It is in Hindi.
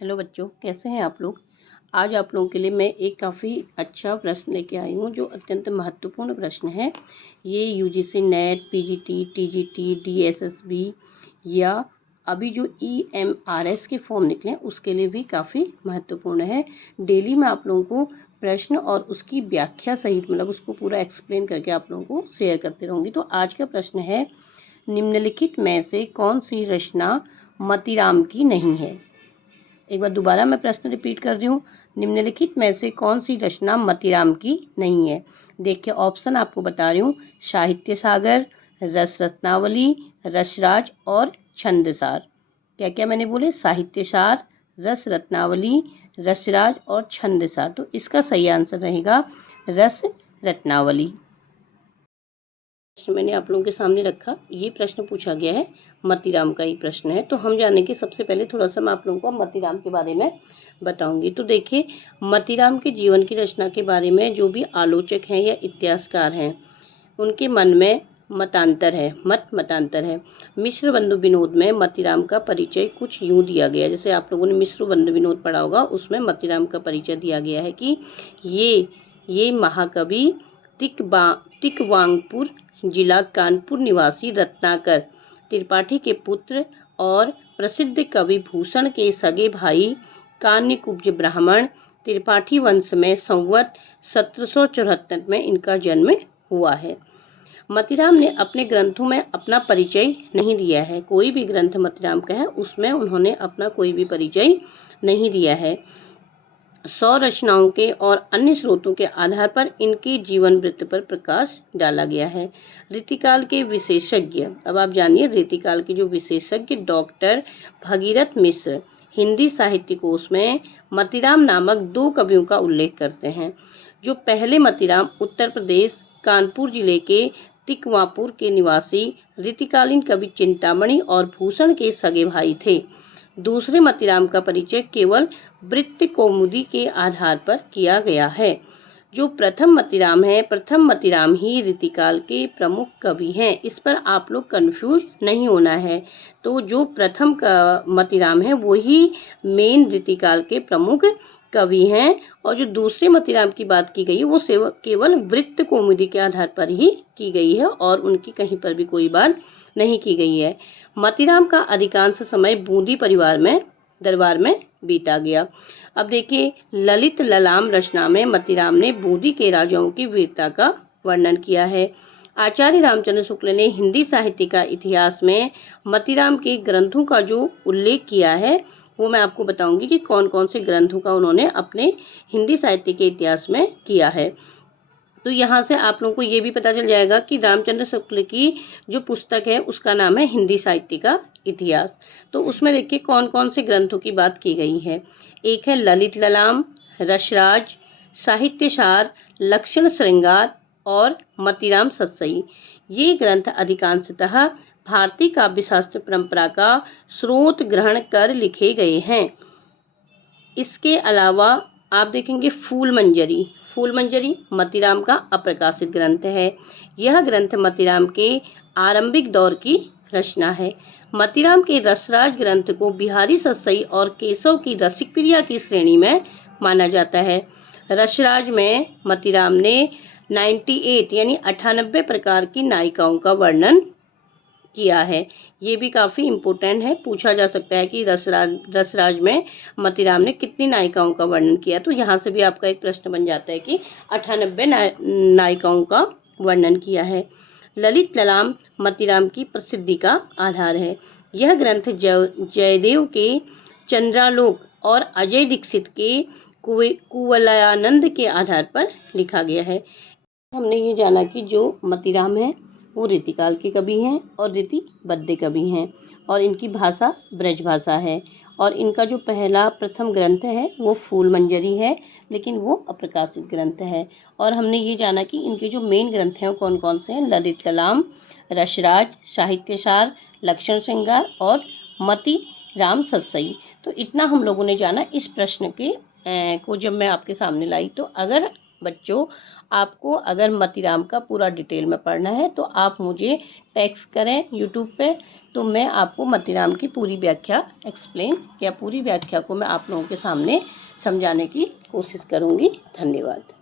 हेलो बच्चों, कैसे हैं आप लोग। आज आप लोगों के लिए मैं एक काफ़ी अच्छा प्रश्न लेके आई हूँ जो अत्यंत महत्वपूर्ण प्रश्न है। ये UGC net, PGT, TGT, DSSB या अभी जो ईएमआरएस के फॉर्म निकले हैं उसके लिए भी काफ़ी महत्वपूर्ण है। डेली मैं आप लोगों को प्रश्न और उसकी व्याख्या सहित मतलब उसको पूरा एक्सप्लेन करके आप लोगों को शेयर करते रहूँगी। तो आज का प्रश्न है, निम्नलिखित में से कौन सी रचना मतीराम की नहीं है। एक बार दोबारा मैं प्रश्न रिपीट कर रही हूँ, निम्नलिखित में से कौन सी रचना मतीराम की नहीं है। देखिए ऑप्शन आपको बता रही हूँ, साहित्य सागर, रस रत्नावली, रसराज और छंदसार। क्या क्या मैंने बोले, साहित्य सार, रस रत्नावली, रसराज और छंदसार। तो इसका सही आंसर रहेगा रस रत्नावली। प्रश्न मैंने आप लोगों के सामने रखा, ये प्रश्न पूछा गया है, मतीराम का ही प्रश्न है। तो हम जाने के सबसे पहले थोड़ा सा मैं आप लोगों को मतीराम के बारे में बताऊंगी। तो देखिए, मतीराम के जीवन की रचना के बारे में जो भी आलोचक हैं या इतिहासकार हैं उनके मन में मतांतर है। मिश्र बंधु विनोद में मतीराम का परिचय कुछ यूं दिया गया, जैसे आप लोगों ने मिश्र बंधु विनोद पढ़ा होगा, उसमें मतीराम का परिचय दिया गया है कि ये महाकवि तिकवांगपुर जिला कानपुर निवासी रत्नाकर त्रिपाठी के पुत्र और प्रसिद्ध कवि भूषण के सगे भाई कान्यकुब्ज ब्राह्मण त्रिपाठी वंश में संवत 1774 में इनका जन्म हुआ है। मतीराम ने अपने ग्रंथों में अपना परिचय नहीं दिया है। कोई भी ग्रंथ मतीराम का है उसमें उन्होंने अपना कोई भी परिचय नहीं दिया है। 100 रचनाओं के और अन्य स्रोतों के आधार पर इनके जीवन वृत्त पर प्रकाश डाला गया है। रीतिकाल के विशेषज्ञ, अब आप जानिए रीतिकाल के जो विशेषज्ञ डॉक्टर भगीरथ मिश्र हिंदी साहित्य कोश में मतीराम नामक 2 कवियों का उल्लेख करते हैं। जो पहले मतीराम उत्तर प्रदेश कानपुर जिले के तिकवापुर के निवासी रीतिकालीन कवि चिंतामणि और भूषण के सगे भाई थे। दूसरे मतीराम का परिचय केवल वृत्त कौमुदी के आधार पर किया गया है। जो प्रथम मतीराम ही रीतिकाल के प्रमुख कवि हैं। इस पर आप लोग कंफ्यूज नहीं होना है। तो जो प्रथम का मतीराम है वो ही मेन रीतिकाल के प्रमुख कवि हैं, और जो दूसरे मतीराम की बात की गई है वो केवल वृत्त कौमुदी के आधार पर ही की गई है और उनकी कहीं पर भी कोई बात नहीं की गई है। मतीराम का अधिकांश समय बूंदी दरबार में बीता गया। अब देखिए, ललित ललाम रचना में मतीराम ने बूंदी के राजाओं की वीरता का वर्णन किया है। आचार्य रामचंद्र शुक्ल ने हिंदी साहित्य का इतिहास में मतीराम के ग्रंथों का जो उल्लेख किया है वो मैं आपको बताऊंगी कि कौन कौन से ग्रंथों का उन्होंने अपने हिंदी साहित्य के इतिहास में किया है। तो यहाँ से आप लोगों को ये भी पता चल जाएगा कि रामचंद्र शुक्ल की जो पुस्तक है उसका नाम है हिंदी साहित्य का इतिहास। तो उसमें देखिए कौन कौन से ग्रंथों की बात की गई है। एक है ललित ललाम, रसराज, साहित्य सार, लक्षण श्रृंगार और मतीराम सतसई। ये ग्रंथ अधिकांशतः भारतीय काव्यशास्त्र परंपरा का स्रोत ग्रहण कर लिखे गए हैं। इसके अलावा आप देखेंगे फूल मंजरी मतीराम का अप्रकाशित ग्रंथ है। यह ग्रंथ मतीराम के आरंभिक दौर की रचना है। मतीराम के रसराज ग्रंथ को बिहारी सतसई और केशव की रसिक प्रिया की श्रेणी में माना जाता है। रसराज में मतीराम ने 98 यानी 98 प्रकार की नायिकाओं का वर्णन किया है। ये भी काफ़ी इम्पोर्टेंट है, पूछा जा सकता है कि रसराज में मतीराम ने कितनी नायिकाओं का वर्णन किया। तो यहाँ से भी आपका एक प्रश्न बन जाता है कि 98 नायिकाओं का वर्णन किया है। ललित ललाम मतीराम की प्रसिद्धि का आधार है। यह ग्रंथ जयदेव के चंद्रालोक और अजय दीक्षित के कुवलयानंद के आधार पर लिखा गया है। हमने ये जाना कि जो मतीराम है वो रीतिकाल के कवि हैं और रीतिबद्ध कवि हैं, और इनकी भाषा ब्रज भाषा है, और इनका जो प्रथम ग्रंथ है वो फूल मंजरी है, लेकिन वो अप्रकाशित ग्रंथ है। और हमने ये जाना कि इनके जो मेन ग्रंथ हैं वो कौन कौन से हैं, ललित ललाम, रसराज, साहित्य सार, लक्षण श्रृंगार और मतीराम सतसई। तो इतना हम लोगों ने जाना इस प्रश्न के को जब मैं आपके सामने लाई। तो अगर बच्चों, आपको अगर मतीराम का पूरा डिटेल में पढ़ना है तो आप मुझे टेक्स्ट करें यूट्यूब पे, तो मैं आपको मतीराम की पूरी व्याख्या एक्सप्लेन या पूरी व्याख्या को मैं आप लोगों के सामने समझाने की कोशिश करूँगी। धन्यवाद।